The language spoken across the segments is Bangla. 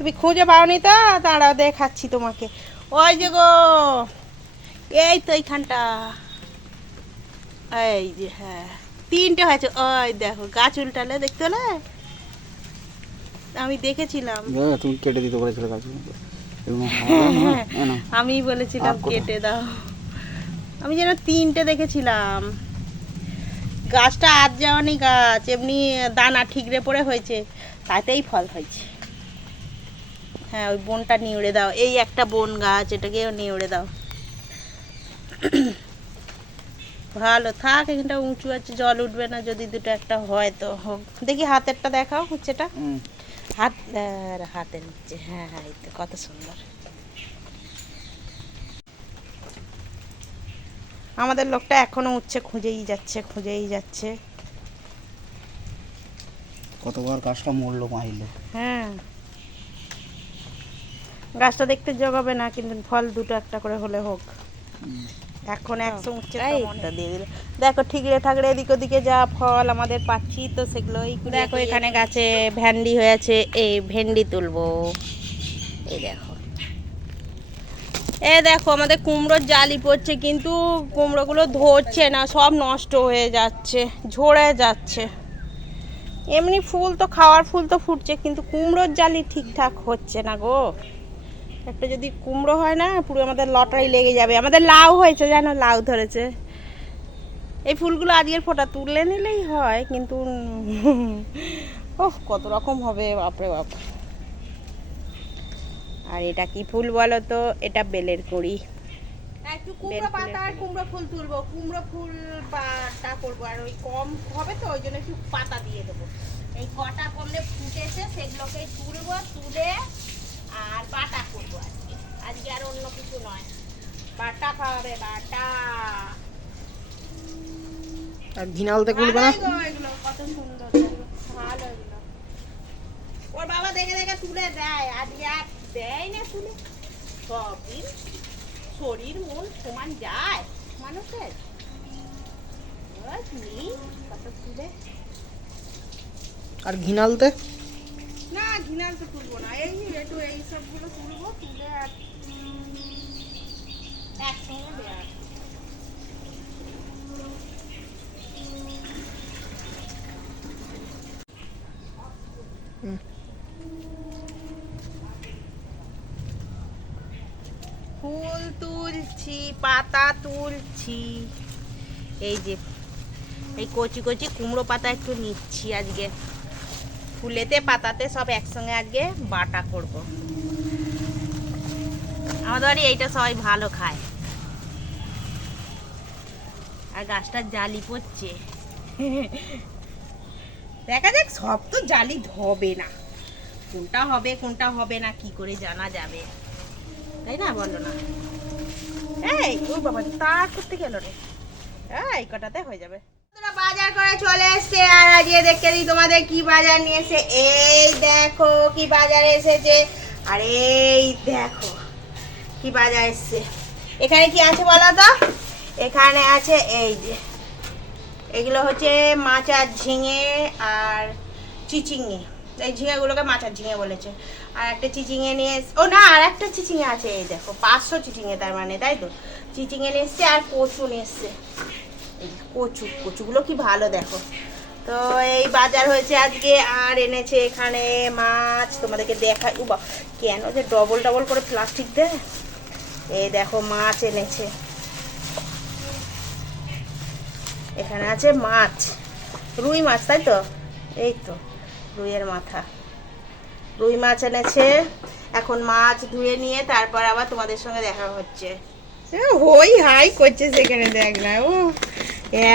তুমি খুঁজে পাওনি তো? দাঁড়াও দেখাচ্ছি তোমাকে। ওই যে গো এই তো এইখানটা। এই যে হ্যাঁ তিনটে হয়েছে। ওই দেখো গাছ উল্টালে দেখতে হলে? আমি দেখেছিলাম। তুমি কেটে দিতে এরকম হবে না, না, না। আমি বলেছিলাম কেটে দাও। আমি যেন তিনটে দেখেছিলাম। গাছটা আজ যাওয়ানি গাছ এমনি দানা ঠিকরে পড়ে হয়েছে তাতেই ফল হয়েছে। হ্যাঁ ওই বনটা নিউড়ে দাও। এই একটা বন গাছ এটাকেও নিউড়ে দাও। ভালো থাক এখানটা উঁচু আছে জল উঠবে না যদি দুটো একটা হয় তো হোক। দেখি হাতেরটা দেখাও হচ্ছেটা। হাত হাতের নিচে হ্যাঁ হ্যাঁ এই তো কত সুন্দর। আমাদের লোকটা এখনও উঠছে খুঁজেই যাচ্ছে খুঁজেই যাচ্ছে। কতবার গাছটা মরলো মাইলো। হ্যাঁ। গাছটা দেখতে জগাবে না কিন্তু ফল দুটো একটা করে হলে হোক। এখন একশো উঠছে দিয়ে দিল। দেখো ঠিকরে ঠাকরে এদিক ওদিকে যা ফল আমাদের পাচ্ছি তো সেগুলোই দেখো এখানে গাছে ভেন্ডি হয়েছে এই ভেন্ডি তুলবো। এই দেখো। এ দেখো আমাদের কুমড়োর জালি পড়ছে কিন্তু কুমড়োগুলো ধরছে না সব নষ্ট হয়ে যাচ্ছে ঝরে যাচ্ছে। এমনি ফুল তো খাওয়ার ফুল তো ফুটছে কিন্তু কুমড়োর জালি ঠিকঠাক হচ্ছে না গো। একটা যদি কুমড়ো হয় না পুরো আমাদের লটারি লেগে যাবে। আমাদের লাউ হয়েছে জানো লাউ ধরেছে। এই ফুলগুলো আজকের ফোটা তুলে নিলেই হয় কিন্তু ওহ কত রকম হবে বাপরে বাপ। আর এটা কি ফুল বলো তো? এটা বেলের কড়ি। একটু কুমড়ো পাতা আর কুমড়ো ফুল তুলবো। কুমড়ো ফুল পাতা করব আর ওই কম হবে তো ওই জন্য একটু পাতা দিয়ে দেবো। এই কটা কমলে ফুটেছে সেগুলোকে তুলবো তুলে আর বাটা করব আজকে। আজকে আর অন্য কিছু নয়। বাটা খাওয়াবে বাটা। আর ঘিনালতে খুলবে না এগুলো, কত সুন্দর। ভালো এগুলো। ওর বাবা দেখে দেখে তুলে দেয়। আজকে আর দেয় না তুলে। শরীর মন সমান যায় মানুষের। আর ঘিনালতে তুলবো না। এই একটু এই সবগুলো তুলবো, তুলে আর একসঙ্গে ফুল তুলছি, পাতা তুলছি। এই যে, এই কচি কচি কুমড়ো পাতা একটু নিচ্ছি আজকে। ফুলেতে, পাতাতে সব একসঙ্গে আগে বাটা করব। আমাদের বাড়ি এইটা সবাই ভালো খায়। আর গাছটার জালি পড়ছে। দেখা যাক, সব তো জালি হবে না। কোনটা হবে কোনটা হবে না, কি করে জানা যাবে? তাই না, বলো না? এই ও বাবা তার করতে গেল রে। এই, কটাতে হয়ে যাবে। বাজার করে চলে এসছে। আর আজকে দেখতে দিই তোমাদের কি বাজার নিয়ে এই দেখো কি বাজার এসেছে। আর এই দেখো কি বাজার এসছে। এখানে কি আছে বলো তো? এখানে আছে এই যে। এগুলো হচ্ছে মাচার ঝিঙে আর চিচিঙে এই ঝিঙেগুলোকে মাচার ঝিঙে বলেছে। আর একটা চিচিঙে নিয়ে ও না, আর একটা চিচিঙে আছে, এই দেখো, পাঁচশো চিচিঙে তার মানে তাই তো? চিচিঙে নিয়ে এসছে আর কচু নিয়ে এসছে। এই কচু, কচুগুলো কি ভালো দেখো। তো এই বাজার হয়েছে আজকে, আর এনেছে এখানে মাছ, তোমাদেরকে দেখাই। উবা, কেন যে ডবল ডবল করে প্লাস্টিক দেয়? এই দেখো মাছ এনেছে। এখানে আছে মাছ, রুই মাছ, তাই তো? এই তো, রুইয়ের মাথা। রুই মাছ এনেছে। এখন মাছ ধুয়ে নিয়ে তারপর আবার তোমাদের সঙ্গে দেখা হচ্ছে। হই হাই করছে সেখানে দেখ না, ও,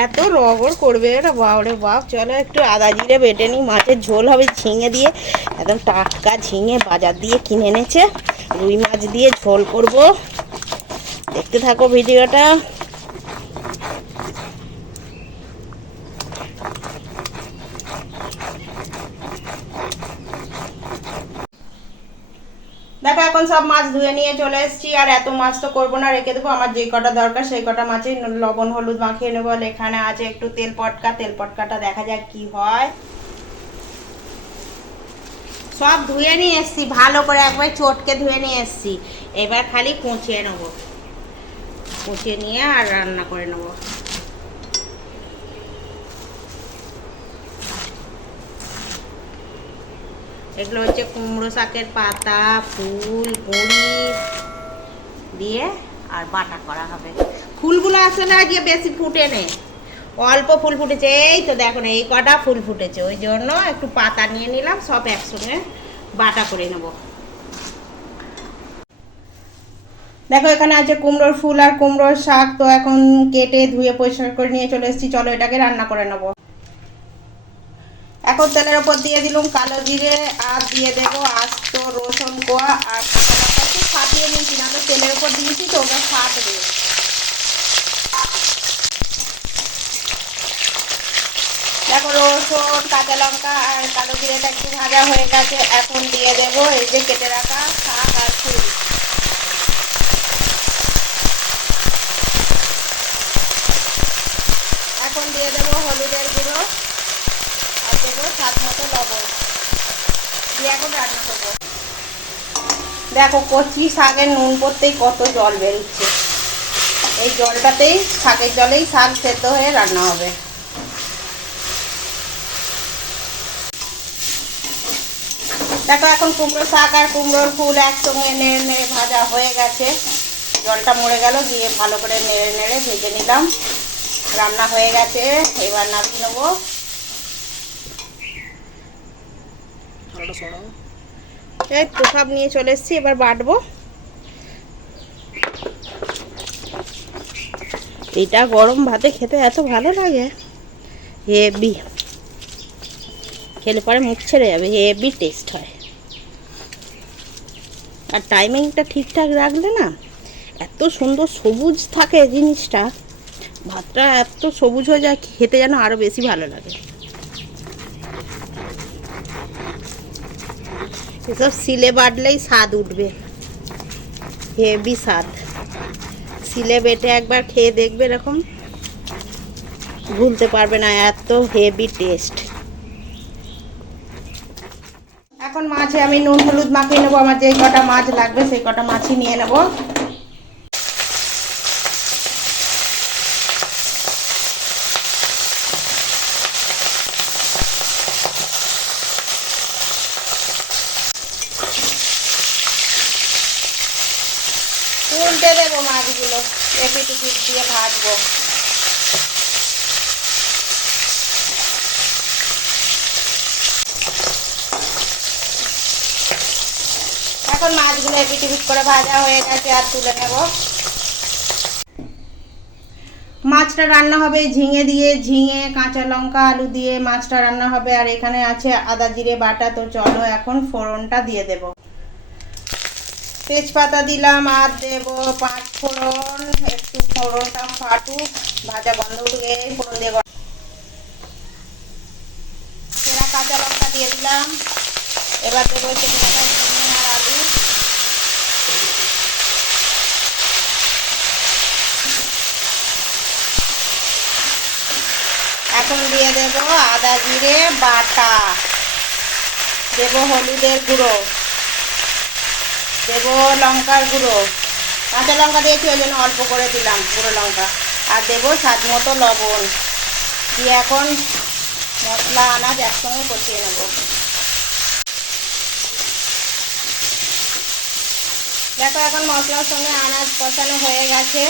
এত রগর করবে ওটা বাবরে বাপ। চলো একটু আদা জিরে বেটে নিই, মাছের ঝোল হবে ঝিঙে দিয়ে। একদম টাটকা ঝিঙে বাজার দিয়ে কিনে এনেছে। রুই মাছ দিয়ে ঝোল করব। দেখতে থাকো ভিডিওটা। দেখো, এখন সব মাছ ধুয়ে নিয়ে চলে এসেছি, আর এত মাছ তো করব না, রেখে দেবো। আমার যে কটা দরকার সেই কটা মাছে লবণ, হলুদ মাখিয়ে নেব। এখানে আছে একটু তেল পটকা। তেল পটকাটা দেখা যাক কি হয়। সব ধুয়ে নিয়ে এসছি, ভালো করে একবার চটকে ধুয়ে নিয়ে এসছি। এবার খালি কুচিয়ে নেব। কুচিয়ে নিয়ে আর রান্না করে নেব। এগুলো হচ্ছে কুমড়ো শাকের পাতা, ফুল বড়ি দিয়ে আর বাটা করা হবে। ফুলগুলো আসলে আজকে বেশি ফুটে নেই অল্প ফুল ফুটেছে। এই তো দেখো না, এই কটা ফুল ফুটেছে। ওই জন্য একটু পাতা নিয়ে নিলাম, সব একসঙ্গে বাটা করে নেব। দেখো, এখানে আছে কুমড়োর ফুল আর কুমড়োর শাক। তো এখন কেটে ধুয়ে পরিষ্কার করে নিয়ে চলে এসেছি। চলো এটাকে রান্না করে নেব। এখন তেলের ওপর দিয়ে দিলাম কালো জিরে, আর দিয়ে দেবো আস্ত রসুন কোয়া আর একটু ফাটিয়ে নিয়েছি না তো তেলের ওপর দিয়েছি তো ওটা ফাটবে দেখো রসুন, কাঁচা লঙ্কা আর কালো জিরেটা একটু ভাজা হয়ে গেছে, এখন দিয়ে দেবো এই যে কেটে রাখা শাক আর ফুল এখন দিয়ে দেবো হলুদের গুঁড়ো আর দেবো স্বাদ মতো দেখো, কচি শাকের নুন পড়তেই কত জল বেরোচ্ছে। এই জলটাতেই, শাকের জলেই শাক সেদ্ধ হয়ে রান্না হবে। দেখো, এখন কুমড়ো শাক আর কুমড়োর ফুল একসঙ্গে নেড়ে নেড়ে ভাজা হয়ে গেছে। জলটা মরে গেল, দিয়ে ভালো করে নেড়ে নেড়ে ভেজে নিলাম। রান্না হয়ে গেছে, এবার নামিয়ে নেব। এই তো সব নিয়ে চলে এসেছি, এবার বাটবো। এটা গরম ভাতে খেতে এত ভালো লাগে। হেভি। খেলে পরে মুখ ছেড়ে যাবে, হেভি টেস্ট হয়। আর টাইমিংটা ঠিকঠাক রাখলে না, এত সুন্দর সবুজ থাকে জিনিসটা, ভাতটা এত সবুজ হয়ে যায়, খেতে যেন আরও বেশি ভালো লাগে। এসব সিলে বাটলেই স্বাদ উঠবে। হেভি স্বাদ। সিলে বেটে একবার খেয়ে দেখবে এরকম। ভুলতে পারবে না, এত হেভি টেস্ট। এখন মাছে আমি নুন হলুদ মাখিয়ে নেব। আমার যে কটা মাছ লাগবে সেই কটা মাছই নিয়ে নেব। উল্টে দেবো মাছগুলো। এপিট উপিট দিয়ে ভাজবো। এখন মাছগুলো এপিট উপিট করে ভাজা হয়ে গেছে, আর তুলে নেব। মাছটা রান্না হবে ঝিঙে দিয়ে, ঝিঙে, কাঁচা লঙ্কা, আলু দিয়ে মাছটা রান্না হবে। আর এখানে আছে আদা, জিরে, বাটা। তো চলো এখন ফোড়নটা দিয়ে দেবো। তেজপাতা দিলাম আর দেবো পাঁচ ফোড়ন, একটু ফোড়নটা ফাটুক, ভাজা বন্ধ উঠে ফোড়ন গরম- সেরা কাঁচা লঙ্কা দিয়ে দিলাম। এবার দেবো এখন দিয়ে দেবো আদা, জিরে, বাটা। দেবো হলুদের গুঁড়ো। দেবো লঙ্কার গুঁড়ো। কাঁচা লঙ্কা দিয়েছি, ওই জন্য অল্প করে দিলাম গুঁড়ো লঙ্কা। আর দেবো স্বাদ মতো লবণ। দিয়ে এখন মশলা, আনাজ একসঙ্গে কষিয়ে নেব। দেখো, এখন মশলার সঙ্গে আনাজ কষানো হয়ে গেছে।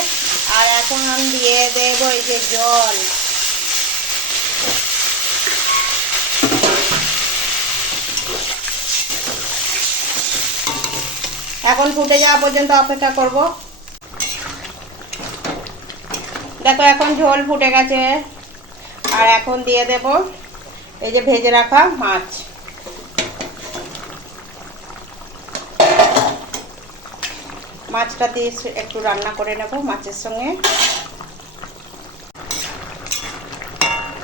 আর এখন আমি দিয়ে দেবো এই যে জল। এখন ফুটে যাওয়া পর্যন্ত অপেক্ষা করব। দেখো, এখন ঝোল ফুটে গেছে। আর এখন দিয়ে দেব এই যে ভেজে রাখা মাছ। মাছটা দিয়ে একটু রান্না করে নেব মাছের সঙ্গে।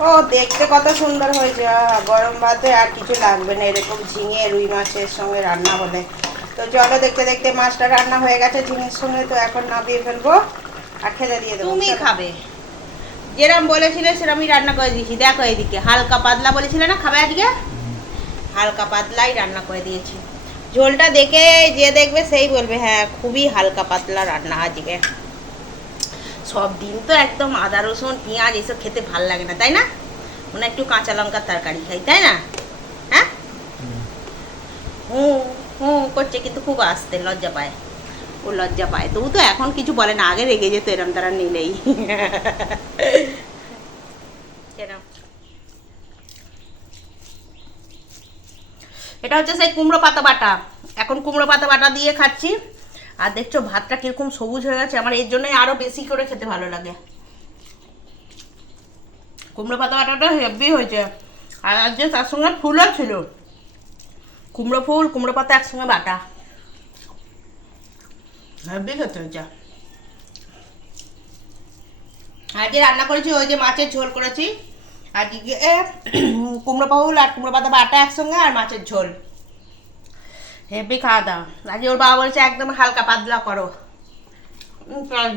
ও, দেখতে কত সুন্দর হয়েছে। গরম ভাতে আর কিছু লাগবে না, এরকম ঝিঙে, রুই মাছের সঙ্গে রান্না হলে। তো চলো দেখতে দেখতে মাছটা রান্না হয়ে গেছে ঝিঙের সঙ্গে তো এখন নামিয়ে ফেলব। আর খেতে দিয়ে দেবো। তুমি খাবে। যেরকম বলেছিলে সেরকমই রান্না করে দিয়েছি। দেখো এদিকে হালকা পাতলা বলেছিলে না খাবে আজকে? হালকা পাতলাই রান্না করে দিয়েছি। ঝোলটা দেখে যে দেখবে সেই বলবে হ্যাঁ খুবই হালকা পাতলা রান্না আজকে। সব দিন তো একদম আদা রসুন পেঁয়াজ এসব খেতে ভালো লাগে না তাই না? মনে একটু কাঁচা লঙ্কার তরকারি খাই তাই না? হ্যাঁ? হুম। হুম করছে কিন্তু খুব আসতে, লজ্জা পায়। ও লজ্জা পায়। তবু তো এখন কিছু বলে না, আগে রেগে যেত, এরম তারা নিলেই। এটা হচ্ছে সেই কুমড়ো পাতা বাটা। এখন কুমড়ো পাতা বাটা দিয়ে খাচ্ছি। আর দেখছ, ভাতটা কীরকম সবুজ হয়ে গেছে। আমার এর জন্যই আরও বেশি করে খেতে ভালো লাগে। কুমড়ো পাতা বাটাটা হেভি হয়েছে। আর আজকে তার সঙ্গে ফুলও ছিল। কুমড়ো ফুল কুমড়ো পাতা একসঙ্গে বাটা। আজকে খেতে রান্না করেছি ওই যে মাছের ঝোল করেছি। আর কুমড়ো ফুল আর কুমড়ো পাতা বাটা একসঙ্গে আর মাছের ঝোল। হেভি খাওয়া দাওয়া। আজকে ওর বাবা বলছে একদম হালকা পাতলা করো। চল।